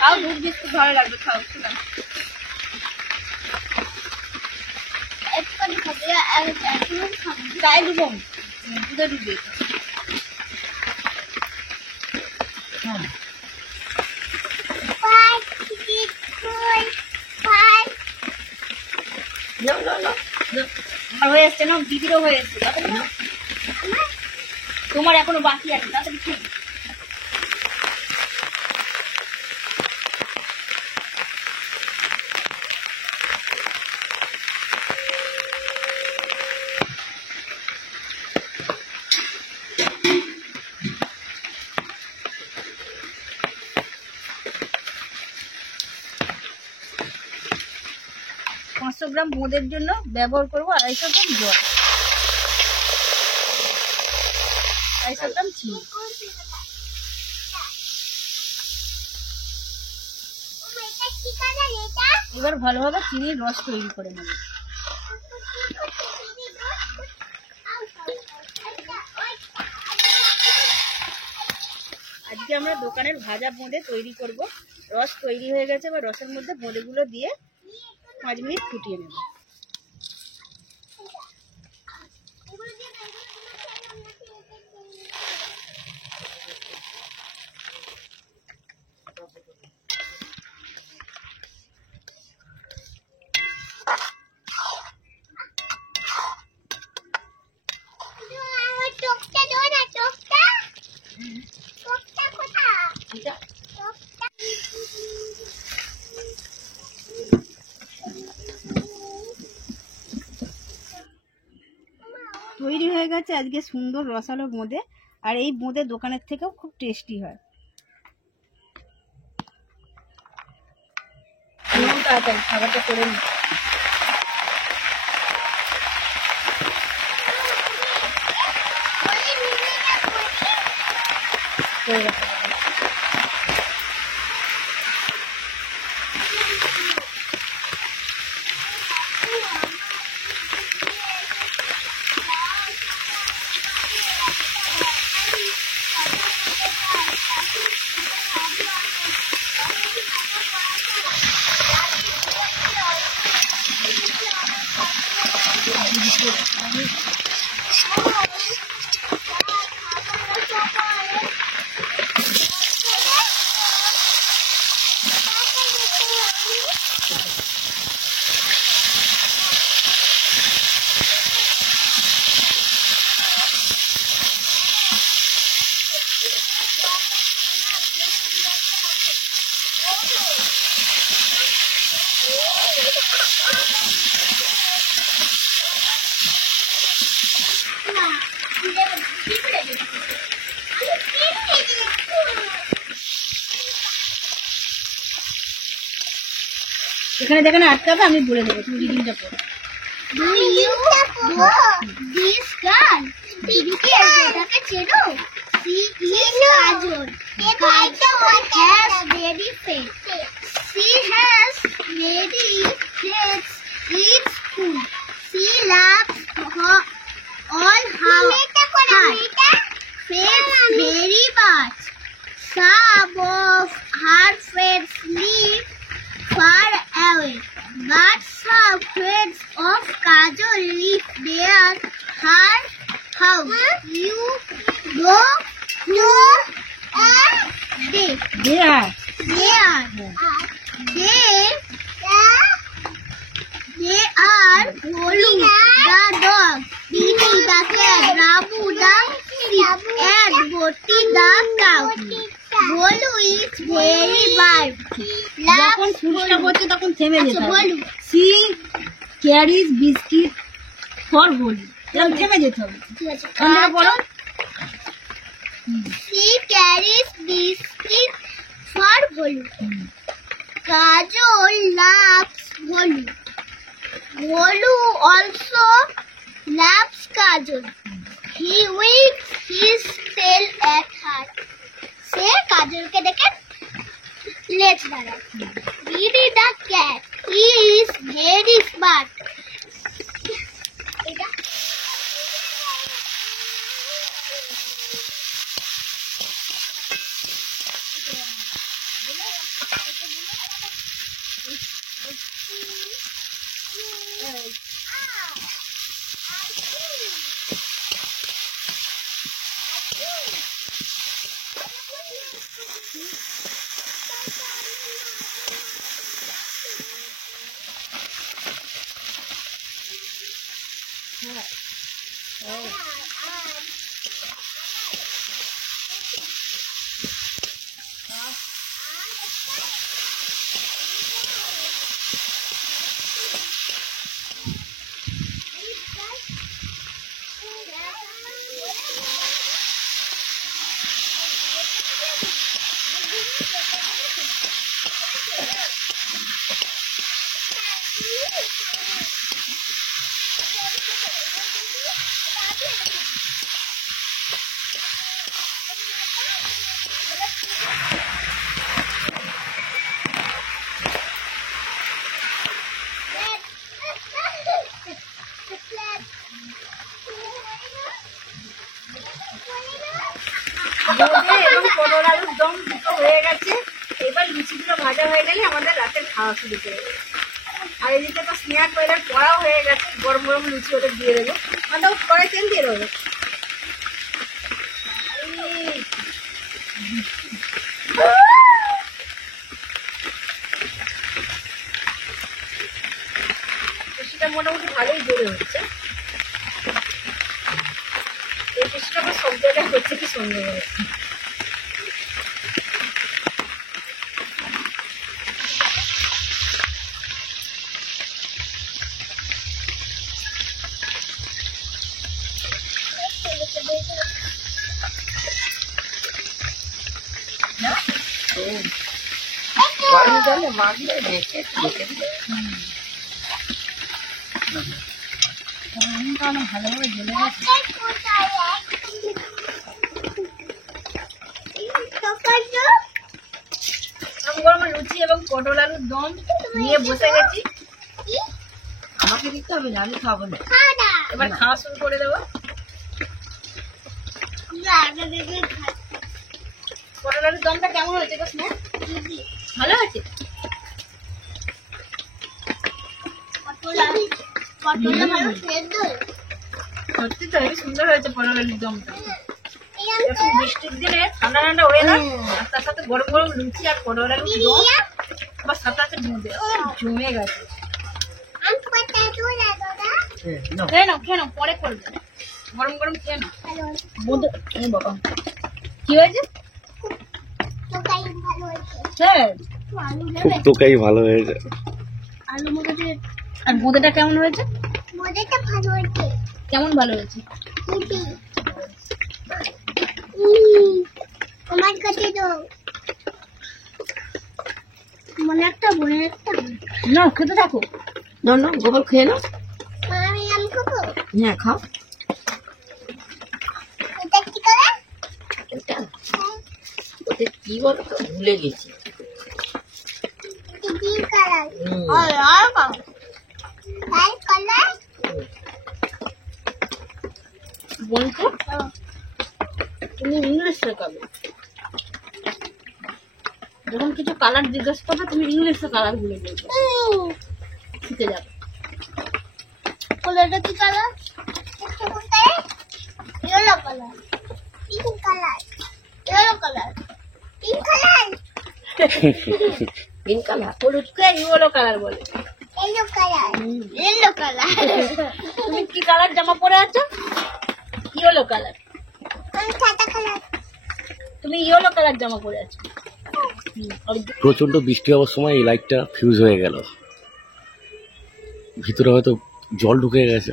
খাও, দুধ বিস্কুট ভালো লাগবে, খাও। তাই ডুবো, দুধে ডুবে। আমার হয়ে এসছে না, দিদিরও হয়ে এসছে। তোমার এখনো বাকি আছে, তাড়াতাড়ি খেয়ে। পাঁচশো গ্রাম বোঁদের জন্য ব্যবহার করবো 250 গ্রাম জল, 250 গ্রাম চিনি। এবার ভালোভাবে চিনির রস তৈরি করে নেব। আজকে আমরা দোকানের ভাজা বোঁদে তৈরি করব। রস তৈরি হয়ে গেছে, এবার রসের মধ্যে বোঁদেগুলো দিয়ে 5 মিনিট ফুটিয়ে নেব। তৈরি হয়ে গেছে আজকে সুন্দর রসালো বোঁদে। আর এই বোঁদে দোকানের থেকেও খুব টেস্টি হয়। তাড়াতাড়ি খাবারটা করে নি। এখানে যেখানে আটকাবে আমি বলে দেবো, তুমি রিডিংটা পড়ো। Very much. Some of her friends live far away, but some friends of Kajol live near her house. You go to they are they are Bolu the dog, Didi the cat, Ramu the sheep, and Boti the cow. Bolu is very bad. যখন ফুলটা করছে তখন থেমে যেতে হবে। C caries biscuit for বলি, এরকম থেমে যেতে হবে। তোমরা বলো। She carries biscuit for Bolu. Kajol loves Bolu. Bolu also loves Kajol. He wags his tail at her. সে কাজলকে দেখে লেজ নাড়ায়। Didi the cat, he is very smart. বোঁদে এবং পটল আলুর দম দুটো হয়ে গেছে। এবার লুচিগুলো ভাজা হয়ে গেলে আমাদের রাতের খাওয়া শুরু করে দেবো। আর এদিকে তো স্নেহার কয়লার পড়াও হয়ে গেছে, গরম গরম লুচি ওদের দিয়ে দেবো। মানে পরে তেল দিয়ে দেবো। সেটা মোটামুটি ভালোই জোরে হচ্ছে। এই পেশিটা আমার সব জায়গায় হচ্ছে কি সুন্দর করে। গরম জলে মাখলে রেখে রেখে দিলে ভালোভাবে জ্বলে গেছে। গরম গরম লুচি এবং পটল আলুর দম নিয়ে বসে গেছি। আমাকে দিতে হবে না, আমি খাবো না। এবার খাওয়া শুরু করে দেবো। পটল আলুর দমটা কেমন হয়েছে গো স্নেহা? ভালো হয়েছে? সত্যি তো হেবি সুন্দর হয়েছে পটল আলুর দমটা। এখন বৃষ্টির দিনে ঠান্ডা ঠান্ডা ওয়েদার, আর তার সাথে গরম গরম লুচি আর পটল আলুর দম, আবার সাথে আছে বোঁদে। জমে গেছে। খেয়ে নাও খেয়ে নাও, পরে করবে। গরম গরম খেয়ে নাও। বোঁদে এ বাবা কি হয়েছে? হ্যাঁ তোকাই ভালো হয়েছে। আলু মগজের আর বোঁদেটা কেমন হয়েছে? মজাটা ভালো হয়েছে। কেমন ভালো হয়েছে? আমার কাছে তো মনে একটা মনে একটা না খেতে থাকো। না না, গোবর খেয়ে নাও। আমি খাবো। হ্যাঁ খাও। এটা কি করে? এটা ওটা কি বলো তো, ভুলে গেছি। কি কালার? হুম। লাল কালার। বলতো তুমি ইংলিশ শেখাবে। যখন কিছু কালার জিজ্ঞেস করবে তুমি ইংলিশে কালার গুলো বলবে, শিখে যাবে। কালারটা কি colour? Yellow colour. Pink colour. Yellow colour. Pink colour. Pink colour. হলুদকে ইয়েলো কালার বলে। Yellow colour. Yellow colour. তুমি কি কালার জামা পরে আছো? Yellow colour. আমি সাদা কালার। তুমি ইয়েলো কালার জামা পরে আছো। প্রচন্ড বৃষ্টি হওয়ার সময় এই লাইটটা ফিউজ হয়ে গেল, ভিতরে হয়তো জল ঢুকে গেছে।